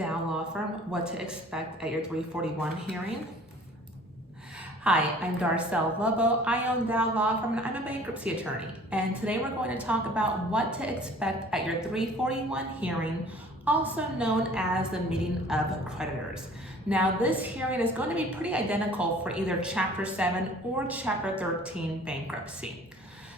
Dow Law Firm, what to expect at your 341 hearing. Hi, I'm Darcel Lobo. I own Dow Law Firm and I'm a bankruptcy attorney. And today we're going to talk about what to expect at your 341 hearing, also known as the meeting of creditors. Now, this hearing is going to be pretty identical for either Chapter 7 or Chapter 13 bankruptcy.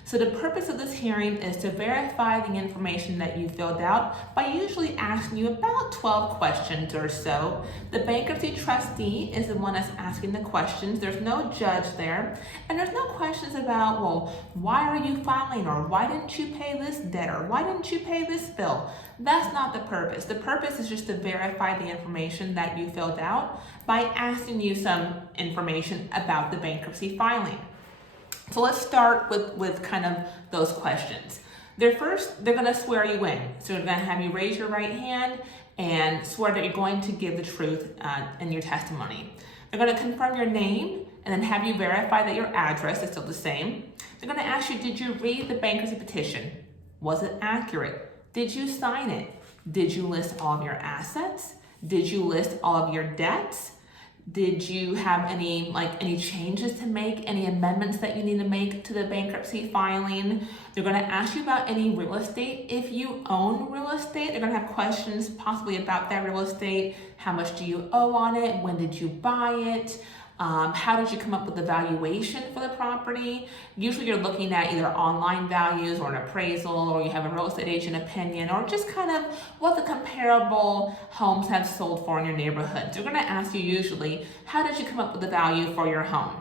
So the purpose of this hearing is to verify the information that you filled out by usually asking you about 12 questions or so. The bankruptcy trustee is the one that's asking the questions. There's no judge there. And there's no questions about, well, why are you filing? Or why didn't you pay this debt? Or why didn't you pay this bill? That's not the purpose. The purpose is just to verify the information that you filled out by asking you some information about the bankruptcy filing. So let's start with kind of those questions. They're going to swear you in. So they're going to have you raise your right hand and swear that you're going to give the truth in your testimony. They're going to confirm your name and then have you verify that your address is still the same. They're going to ask you, did you read the bankruptcy petition? Was it accurate? Did you sign it? Did you list all of your assets? Did you list all of your debts? Did you have any changes to make, any amendments that you need to make to the bankruptcy filing? They're going to ask you about any real estate. If you own real estate, they're going to have questions possibly about that real estate. How much do you owe on it? When did you buy it? How did you come up with the valuation for the property? Usually you're looking at either online values or an appraisal, or you have a real estate agent opinion, or just kind of what the comparable homes have sold for in your neighborhood. So they're going to ask you usually, how did you come up with the value for your home?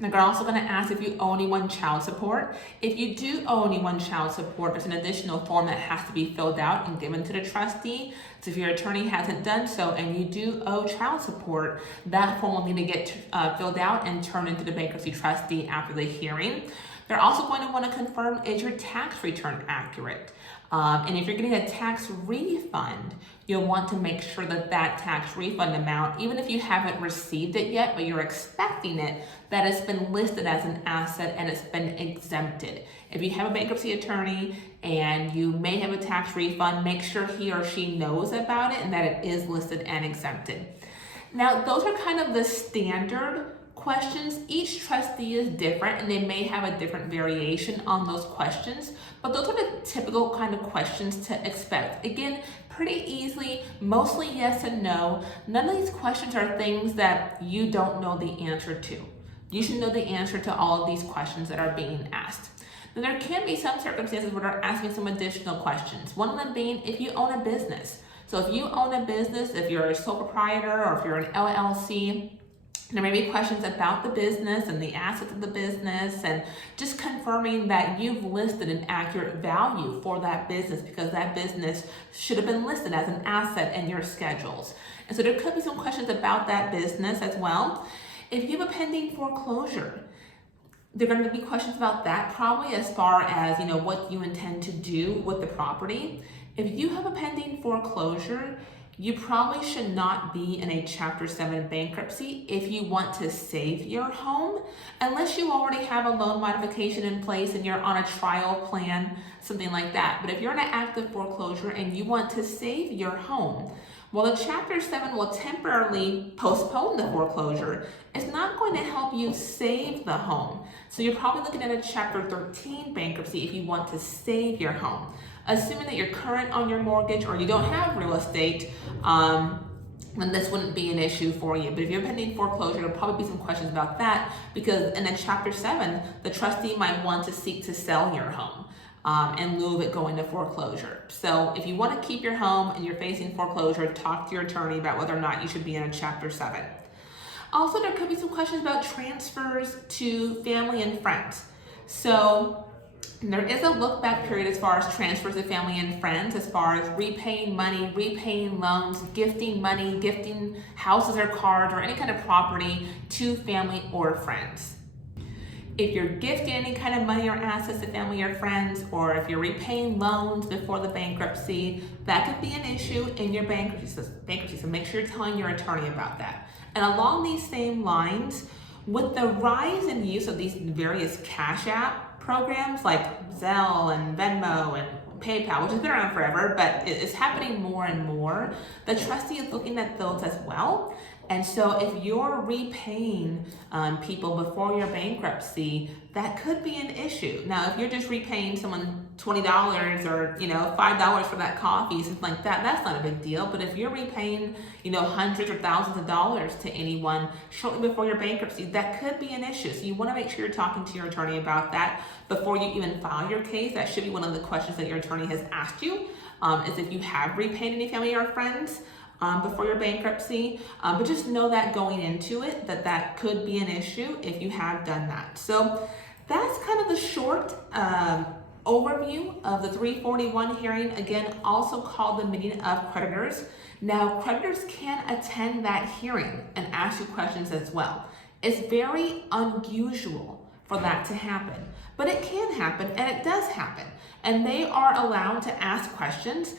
They're also going to ask if you owe anyone child support. If you do owe anyone child support, there's an additional form that has to be filled out and given to the trustee. So if your attorney hasn't done so and you do owe child support, that form will need to get filled out and turned into the bankruptcy trustee after the hearing. They're also going to want to confirm, is your tax return accurate? And if you're getting a tax refund, you'll want to make sure that that tax refund amount, even if you haven't received it yet, but you're expecting it, that it's been listed as an asset and it's been exempted. If you have a bankruptcy attorney and you may have a tax refund, make sure he or she knows about it and that it is listed and exempted. Now, those are kind of the standard questions. Each trustee is different and they may have a different variation on those questions, but those are the typical kind of questions to expect. Again, pretty easily, mostly yes and no. None of these questions are things that you don't know the answer to. You should know the answer to all of these questions that are being asked. Then there can be some circumstances where they're asking some additional questions. One of them being if you own a business. So if you own a business, if you're a sole proprietor or if you're an LLC, there may be questions about the business and the assets of the business and just confirming that you've listed an accurate value for that business because that business should have been listed as an asset in your schedules. And so there could be some questions about that business as well. If you have a pending foreclosure, there are going to be questions about that, probably as far as, what you intend to do with the property. If you have a pending foreclosure, you probably should not be in a Chapter 7 bankruptcy if you want to save your home, unless you already have a loan modification in place and you're on a trial plan, something like that. But if you're in an active foreclosure and you want to save your home, well, the Chapter 7 will temporarily postpone the foreclosure. It's not going to help you save the home. So you're probably looking at a Chapter 13 bankruptcy if you want to save your home. Assuming that you're current on your mortgage or you don't have real estate, then this wouldn't be an issue for you. But if you're pending foreclosure, there'll probably be some questions about that because in a Chapter 7, the trustee might want to seek to sell your home in lieu of it going to foreclosure. So if you want to keep your home and you're facing foreclosure, talk to your attorney about whether or not you should be in a Chapter 7. Also, there could be some questions about transfers to family and friends. So there is a look back period as far as transfers to family and friends, as far as repaying money, repaying loans, gifting money, gifting houses or cars or any kind of property to family or friends. If you're gifting any kind of money or assets to family or friends, or if you're repaying loans before the bankruptcy, that could be an issue in your bankruptcy. So make sure you're telling your attorney about that. And along these same lines, with the rise in use of these various Cash App programs like Zelle and Venmo and PayPal, which has been around forever, but it's happening more and more. The trustee is looking at those as well. And so if you're repaying people before your bankruptcy, that could be an issue. Now, if you're just repaying someone $20 or $5 for that coffee, something like that, that's not a big deal. But if you're repaying hundreds or thousands of dollars to anyone shortly before your bankruptcy, that could be an issue. So you want to make sure you're talking to your attorney about that before you even file your case. That should be one of the questions that your attorney has asked you, is if you have repaid any family or friends before your bankruptcy, but just know that going into it, that could be an issue if you have done that. So that's kind of the short overview of the 341 hearing, again, also called the meeting of creditors. Now, creditors can attend that hearing and ask you questions as well. It's very unusual for that to happen, but it can happen, and it does happen, and they are allowed to ask questions.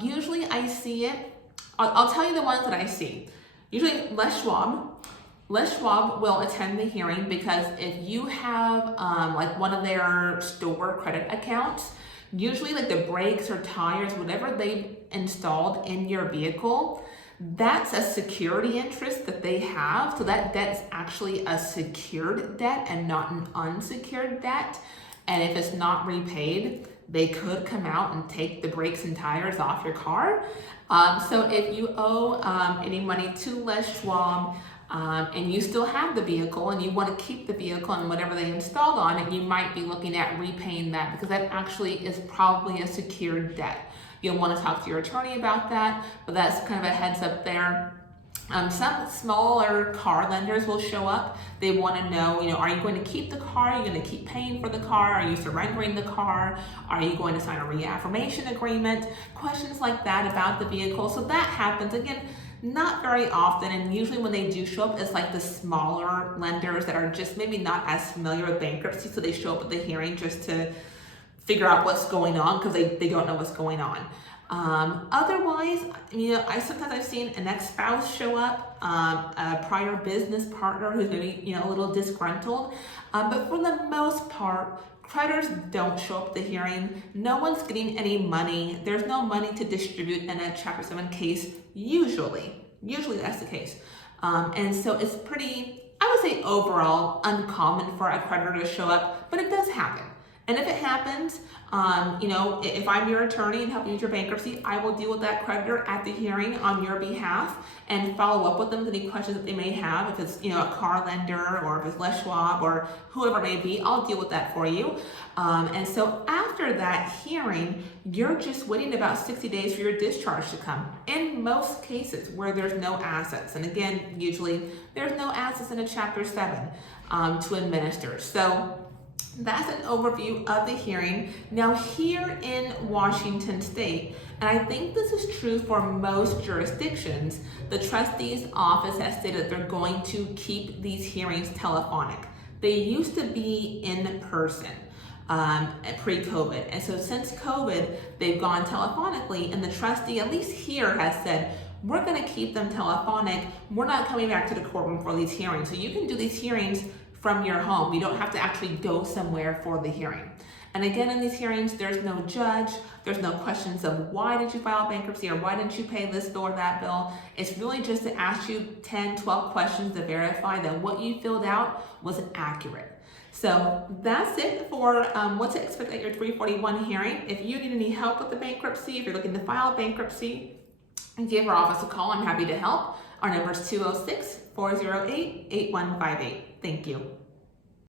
Usually I see it, I'll tell you the ones that I see. Usually Les Schwab will attend the hearing, because if you have like one of their store credit accounts, usually like the brakes or tires, whatever they've installed in your vehicle, that's a security interest that they have. So that debt is actually a secured debt and not an unsecured debt. And if it's not repaid, they could come out and take the brakes and tires off your car. So if you owe any money to Les Schwab, and you still have the vehicle and you want to keep the vehicle and whatever they installed on it, you might be looking at repaying that, because that actually is probably a secured debt. You'll want to talk to your attorney about that, but that's kind of a heads up there. Some smaller car lenders will show up. They want to know, are you going to keep the car? Are you going to keep paying for the car? Are you surrendering the car? Are you going to sign a reaffirmation agreement? Questions like that about the vehicle. So that happens, again, not very often, and usually when they do show up, it's like the smaller lenders that are just maybe not as familiar with bankruptcy, so they show up at the hearing just to figure out what's going on, because they don't know what's going on. Otherwise, I've seen an ex-spouse show up, a prior business partner who's maybe a little disgruntled, but for the most part, creditors don't show up at the hearing. No one's getting any money. There's no money to distribute in a Chapter 7 case, usually that's the case. And so it's pretty, I would say overall, uncommon for a creditor to show up, but it does happen. And if it happens, if I'm your attorney and helping you with your bankruptcy, I will deal with that creditor at the hearing on your behalf and follow up with them with any questions that they may have. If it's, a car lender, or if it's Les Schwab or whoever it may be, I'll deal with that for you. And so after that hearing, you're just waiting about 60 days for your discharge to come. In most cases where there's no assets, and again, usually there's no assets in a Chapter 7 to administer. So that's an overview of the hearing. Now, here in Washington State, and I think this is true for most jurisdictions, the trustee's office has stated that they're going to keep these hearings telephonic. They used to be in person pre-COVID, and so since COVID, they've gone telephonically, and the trustee, at least here, has said, we're going to keep them telephonic. We're not coming back to the courtroom for these hearings. So you can do these hearings from your home. You don't have to actually go somewhere for the hearing. And again, in these hearings, there's no judge, there's no questions of why did you file bankruptcy or why didn't you pay this bill or that bill. It's really just to ask you 10, 12 questions to verify that what you filled out was accurate. So that's it for what to expect at your 341 hearing. If you need any help with the bankruptcy, if you're looking to file bankruptcy, give our office a call. I'm happy to help. Our number is 206-408-8158. Thank you.